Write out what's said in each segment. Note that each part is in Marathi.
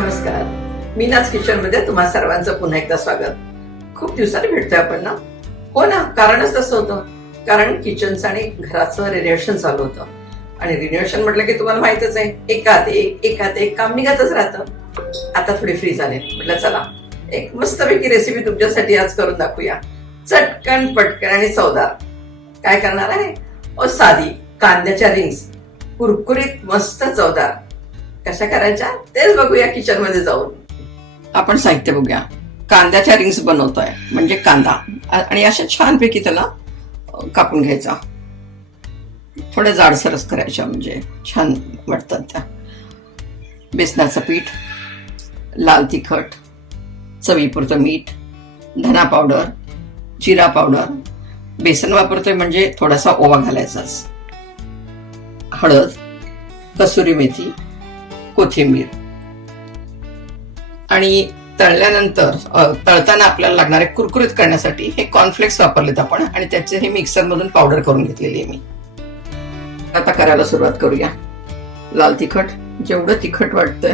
नमस्कार. मीनाच किचन मध्ये तुम्हा सर्वांचं पुन्हा एकदा स्वागत. खूप दिवसांनी भेटतोय आपण ना. हो ना, कारणच तसं होतं. कारण किचनचं आणि घराचं रिनोव्हेशन चालू होतं. आणि रिनोव्हेशन म्हटलं की तुम्हाला माहितच आहे, एकात एक काम निघतच राहतं. आता थोडी फ्री झाले, म्हटलं चला एक मस्तपैकी रेसिपी तुमच्यासाठी आज करून दाखवूया. चटकन पटकन आणि चवदार. काय करणार आहे? साधी कांद्याच्या रिंग्स, कुरकुरीत मस्त चवदार. कशा करायच्या तेच बघूया किचन मध्ये जाऊन. आपण साहित्य बघूया. कांद्याच्या रिंग्स बनवतोय, म्हणजे कांदा आणि अशा छानपैकी त्याला कापून घ्यायचा. थोड्या जाडसरच करायच्या, म्हणजे छान वाटतात त्या. बेसनाचं पीठ, लाल तिखट, चवीपुरतं मीठ, धना पावडर, जिरा पावडर. बेसन वापरतोय म्हणजे थोडासा ओवा घालायचाच. हळद, कसुरी मेथी, कोथिंबीर. आणि तळल्यानंतर तळताना आपल्याला लागणारे कुरकुरीत करण्यासाठी हे कॉर्नफ्लेक्स वापरलेत आपण, आणि त्याचे हे मिक्सर मधून पावडर करून घेतलेली आहे मी. आता करायला सुरुवात करूया. लाल तिखट, जेवढं तिखट वाटतंय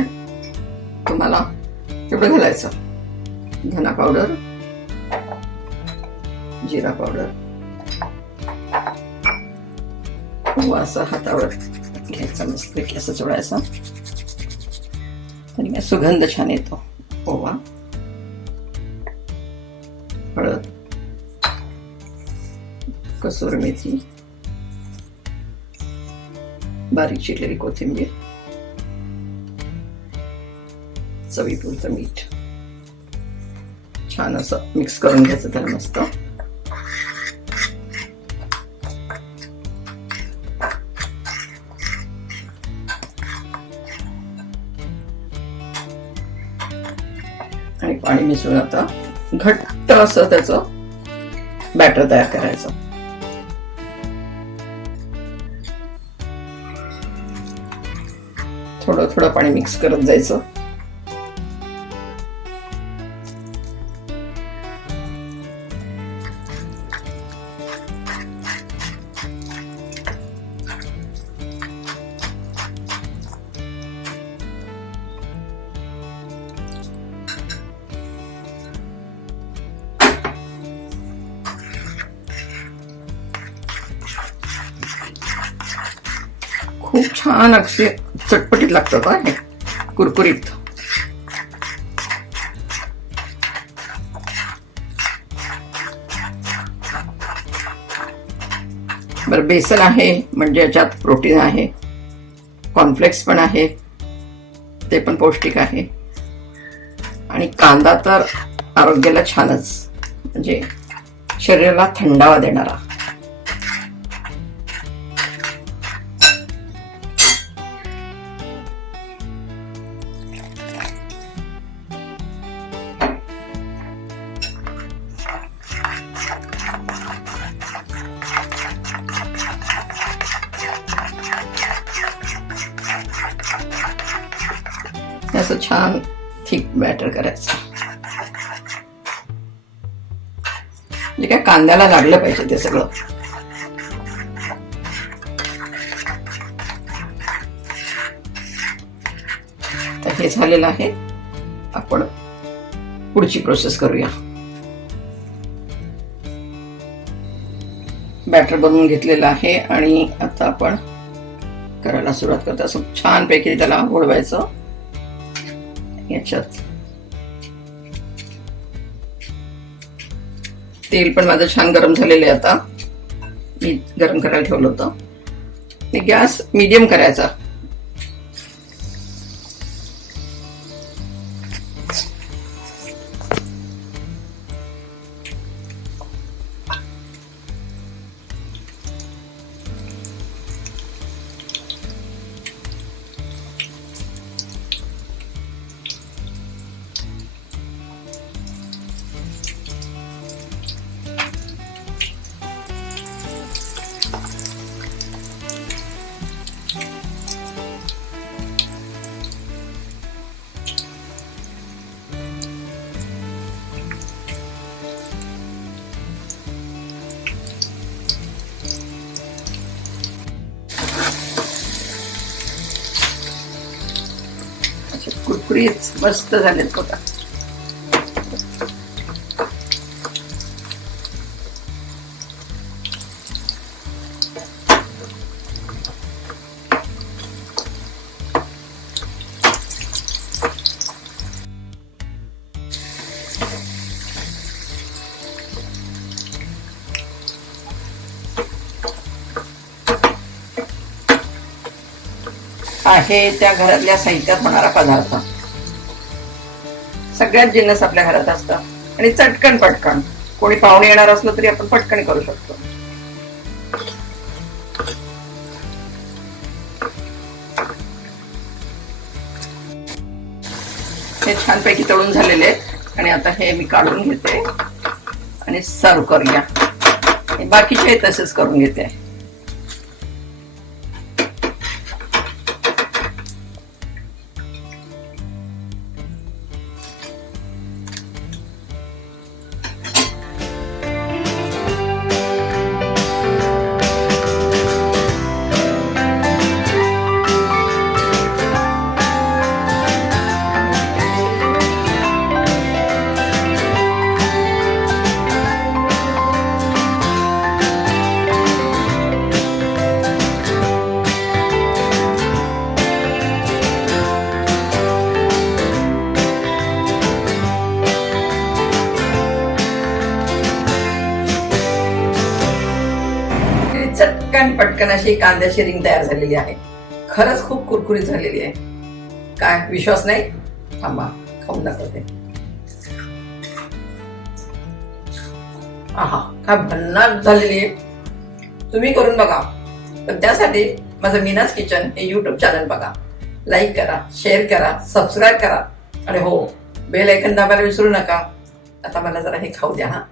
तुम्हाला तेवढं घालायचं. धना पावडर, जिरा पावडर, ओवा असा हातावर घ्यायचा, मस्त असं चोळायचा. आणि सुगंध छान येतो. ओवा, हळद, कसुरी मेथी, बारीक चिरलेली कोथिंबीर, चवीपुरतं मीठ. छान असं मिक्स करून घ्यायचं त्याला मस्त. आणि पाणी मिसळून आता घट्ट असं त्याचं बॅटर तयार करायचं. थोडं थोडं पाणी मिक्स करत जायचं. खूप छान असे चटपटीत लागतात हे, कुरकुरीत. बरं, बेसन आहे म्हणजे याच्यात प्रोटीन आहे, कॉर्नफ्लेक्स पण आहे, ते पण पौष्टिक आहे. आणि कांदा तर आरोग्याला छानच, म्हणजे शरीराला थंडावा देणारा. असं छान थिक बॅटर करायचं, म्हणजे काय कांद्याला लागलं पाहिजे ते सगळं. तर हे झालेलं आहे. आपण पुढची प्रोसेस करूया. बॅटर बनवून घेतलेलं आहे आणि आता आपण करायला सुरुवात करतो. असं छानपैकी त्याला ओढवायचं. याच्यात तेल पण माझं छान गरम झालेलं आहे. आता मी गरम करायला ठेवलं होतं. गॅस मीडियम करायचा. कुरकुरीत मस्त झालेत बघा. आहे त्या घरातल्या साहित्यात होणारा पदार्थ. सगळ्याच जिन्नस आपल्या घरात असतात आणि चटकन पटकन कोणी पाहुणे येणार असलं तरी आपण पटकन करू शकतो. हे छानपैकी तळून झालेले आहेत आणि आता हे मी काढून घेते आणि सर्व करूया. बाकीचे तसेच करून घेते. चटकन पटकन अशी कांद्याची रिंग तयार झालेली आहे. खरंच खूप कुरकुरीत झालेली आहे. काय विश्वास नाही? थांबा खाऊन दाखवते. आहा, काय भन्नाट झालेली आहे. तुम्ही करून बघा. पण त्यासाठी माझं मीनाज किचन हे YouTube चॅनल बघा, लाईक करा, शेअर करा, सबस्क्राईब करा आणि हो, बेल आयकॉन दाबायला विसरू नका. आता मला जरा हे खाऊ द्या. हा.